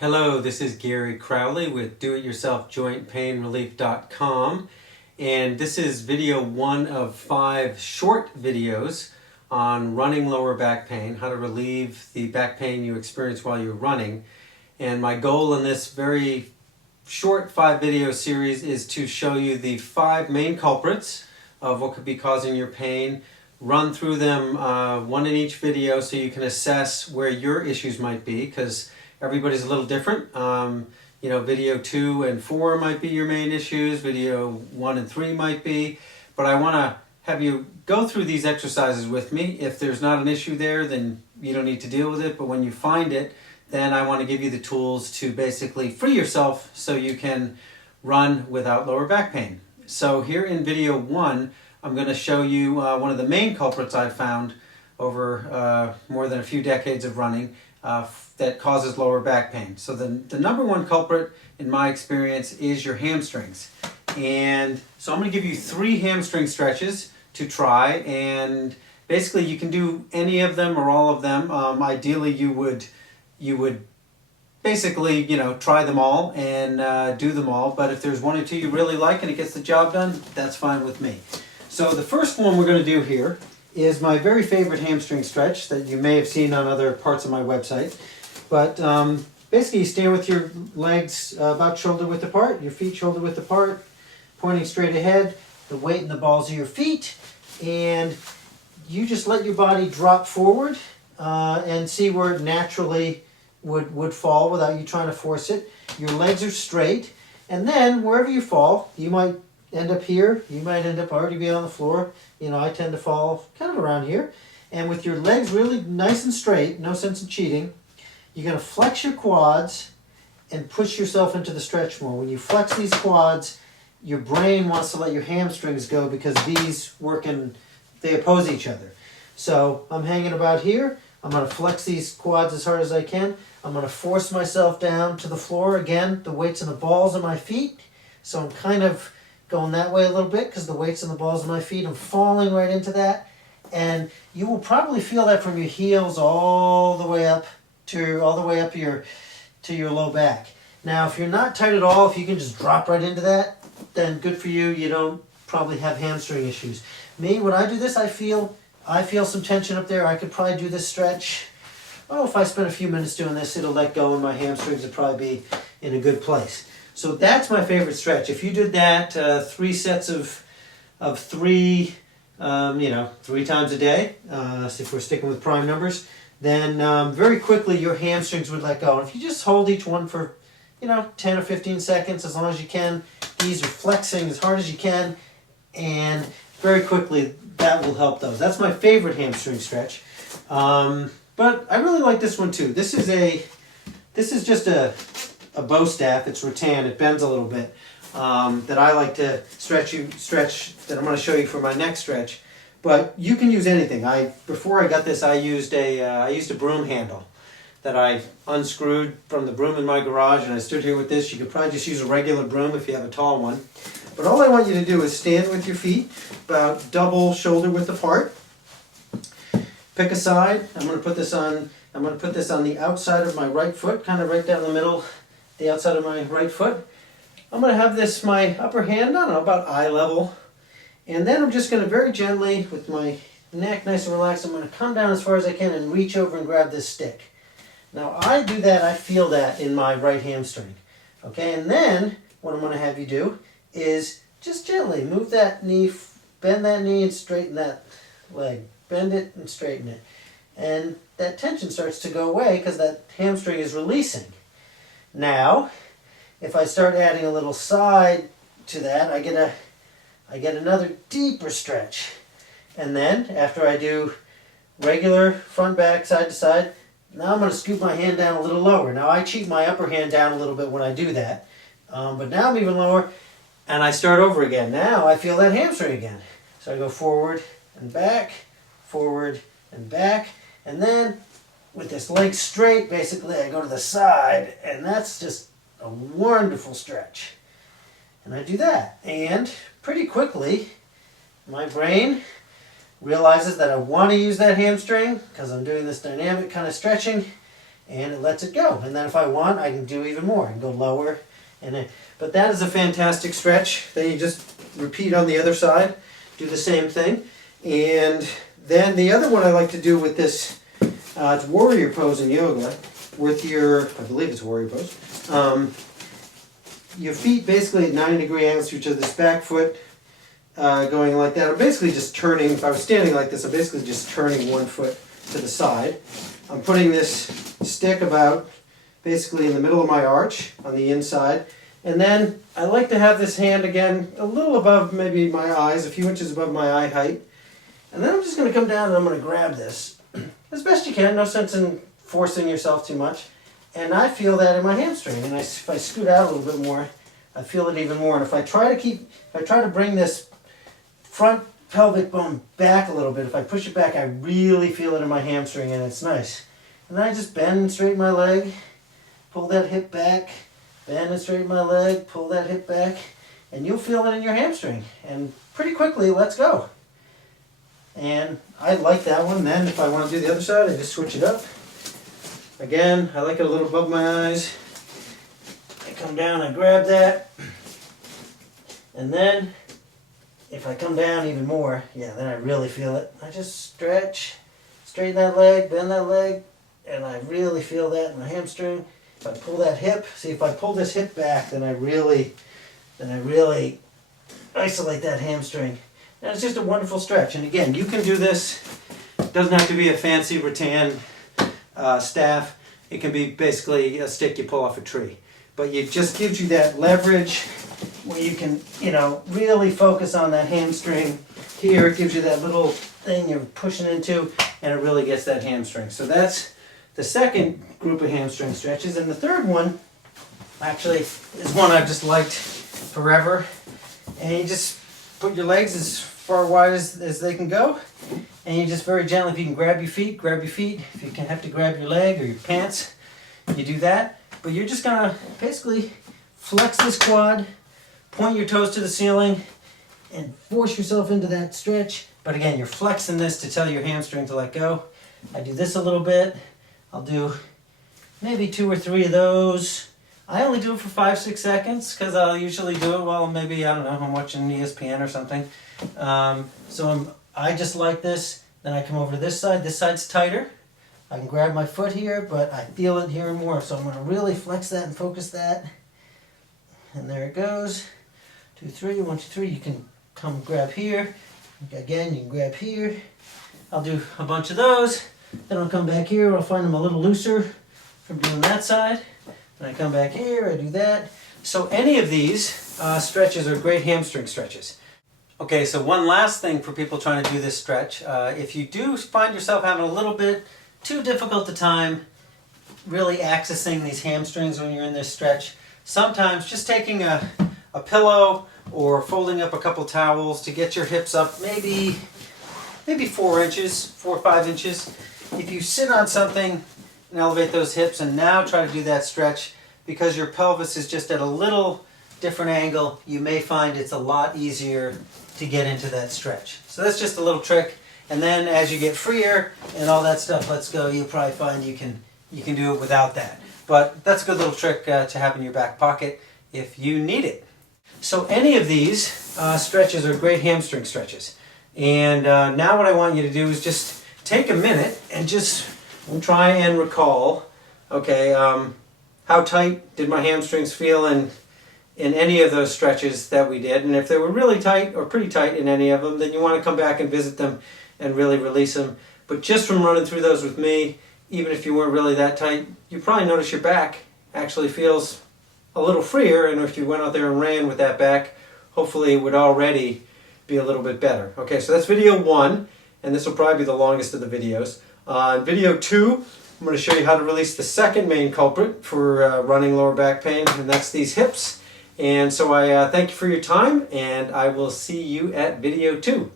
Hello, this is Gary Crowley with DoItYourselfJointPainRelief.com, and this is video 1 of 5 short videos on running lower back pain, how to relieve the back pain you experience while you're running. And my goal in this very short 5 video series is to show you the 5 main culprits of what could be causing your pain, run through them one in each video so you can assess where your issues might be, because everybody's a little different. Video 2 and 4 might be your main issues, video 1 and 3 might be, but I want to have you go through these exercises with me. If there's not an issue there, then you don't need to deal with it, but when you find it, then I want to give you the tools to basically free yourself so you can run without lower back pain. So here in video 1, I'm going to show you one of the main culprits I've found over more than a few decades of running that causes lower back pain. So the number one culprit in my experience is your hamstrings. And so I'm going to give you 3 hamstring stretches to try, and basically you can do any of them or all of them. Ideally you would basically try them all and do them all, but if there's 1 or 2 you really like and it gets the job done, that's fine with me. So the first one we're going to do here is my very favorite hamstring stretch that you may have seen on other parts of my website. But basically you stand with your legs about shoulder width apart, your feet shoulder width apart, pointing straight ahead, the weight in the balls of your feet, and you just let your body drop forward and see where it naturally would fall without you trying to force it. Your legs are straight, and then wherever you fall, you might end up here, you might end up already be on the floor. I tend to fall kind of around here. And with your legs really nice and straight, no sense in cheating, you're going to flex your quads and push yourself into the stretch more. When you flex these quads, your brain wants to let your hamstrings go because these they oppose each other. So I'm hanging about here. I'm going to flex these quads as hard as I can. I'm going to force myself down to the floor. Again, the weight's in the balls of my feet. So I'm kind of going that way a little bit because the weight's in the balls of my feet. I'm falling right into that. And you will probably feel that from your heels all the way up to your low back. Now, if you're not tight at all, if you can just drop right into that, then good for you. You don't probably have hamstring issues. Me, when I do this, I feel some tension up there. I could probably do this stretch. Oh, if I spend a few minutes doing this, it'll let go and my hamstrings will probably be in a good place. So that's my favorite stretch. If you did that 3 sets of 3, 3 times a day, so if we're sticking with prime numbers, then very quickly your hamstrings would let go. And if you just hold each one for 10 or 15 seconds, as long as you can, these are flexing as hard as you can, and very quickly that will help those. That's my favorite hamstring stretch. But I really like this one too. This is just a bow staff. It's rattan. It bends a little bit. That I like to stretch that I'm going to show you for my next stretch. But you can use anything. Before I got this, I used a broom handle that I unscrewed from the broom in my garage, and I stood here with this. You could probably just use a regular broom if you have a tall one. But all I want you to do is stand with your feet about double shoulder width apart. Pick a side. I'm going to put this on the outside of my right foot, kind of right down the middle, the outside of my right foot. I'm going to have my upper hand on about eye level. And then I'm just going to very gently, with my neck nice and relaxed, I'm going to come down as far as I can and reach over and grab this stick. Now I do that, I feel that in my right hamstring. Okay, and then what I'm going to have you do is just gently move that knee, bend that knee and straighten that leg. Bend it and straighten it. And that tension starts to go away because that hamstring is releasing. Now, if I start adding a little side to that, I get another deeper stretch. And then, after I do regular front, back, side to side, now I'm going to scoop my hand down a little lower. Now I cheat my upper hand down a little bit when I do that. But now I'm even lower, and I start over again. Now I feel that hamstring again. So I go forward and back, and then with this leg straight, basically I go to the side, and that's just a wonderful stretch. And I do that, and pretty quickly my brain realizes that I want to use that hamstring because I'm doing this dynamic kind of stretching, and it lets it go. And then if I want, I can do even more. I can go lower. But that is a fantastic stretch. Then you just repeat on the other side, do the same thing. And then the other one I like to do with this, it's warrior pose in yoga, with your, I believe it's warrior pose. Your feet basically at 90-degree angles to each other, this back foot going like that. I'm basically just turning, if I was standing like this, I'm basically just turning one foot to the side. I'm putting this stick about basically in the middle of my arch on the inside. And then I like to have this hand again a little above maybe my eyes, a few inches above my eye height. And then I'm just going to come down and I'm going to grab this as best you can. No sense in forcing yourself too much. And I feel that in my hamstring. And if I scoot out a little bit more, I feel it even more. And if I try to bring this front pelvic bone back a little bit, if I push it back, I really feel it in my hamstring, and it's nice. And then I just bend and straighten my leg, pull that hip back, bend and straighten my leg, pull that hip back, and you'll feel it in your hamstring. And pretty quickly, let's go. And I like that one. Then if I want to do the other side, I just switch it up. Again, I like it a little above my eyes. I come down, I grab that. And then, if I come down even more, yeah, then I really feel it. I just stretch, straighten that leg, bend that leg, and I really feel that in my hamstring. If I pull that hip, see if I pull this hip back, then I really isolate that hamstring. And it's just a wonderful stretch. And again, you can do this. It doesn't have to be a fancy rattan staff. It can be basically a stick you pull off a tree. But it just gives you that leverage where you can, really focus on that hamstring. Here it gives you that little thing you're pushing into, and it really gets that hamstring. So that's the second group of hamstring stretches. And the third one, actually, is one I've just liked forever. And you just put your legs as far wide as they can go. And you just very gently, if you can grab your feet, grab your feet. If you can have to grab your leg or your pants, you do that. But you're just going to basically flex this quad, point your toes to the ceiling, and force yourself into that stretch. But again, you're flexing this to tell your hamstring to let go. I do this a little bit. I'll do maybe 2 or 3 of those. I only do it for 5-6 seconds because I'll usually do it while maybe, I don't know, I'm watching ESPN or something. I just like this. Then I come over to this side. This side's tighter. I can grab my foot here, but I feel it here more. So I'm going to really flex that and focus that. And there it goes. 2, 3, 1, 2, 3. You can come grab here. Again, you can grab here. I'll do a bunch of those. Then I'll come back here. I'll find them a little looser from doing that side. Then I come back here. I do that. So any of these stretches are great hamstring stretches. Okay, so one last thing for people trying to do this stretch. If you do find yourself having a little bit too difficult a time really accessing these hamstrings when you're in this stretch, sometimes just taking a pillow or folding up a couple towels to get your hips up maybe 4 inches, 4 or 5 inches. If you sit on something and elevate those hips and now try to do that stretch, because your pelvis is just at a little different angle, you may find it's a lot easier to get into that stretch. So that's just a little trick. And then as you get freer and all that stuff lets go, you'll probably find you can do it without that. But that's a good little trick to have in your back pocket if you need it. So any of these stretches are great hamstring stretches. And now what I want you to do is just take a minute and just try and recall, okay, how tight did my hamstrings feel in any of those stretches that we did. And if they were really tight or pretty tight in any of them, then you want to come back and visit them and really release them. But just from running through those with me, even if you weren't really that tight, you probably notice your back actually feels a little freer. And if you went out there and ran with that back, hopefully it would already be a little bit better. Okay, so that's video 1, and this will probably be the longest of the videos. In video 2, I'm going to show you how to release the second main culprit for running lower back pain, and that's these hips. And so I thank you for your time, and I will see you at video 2.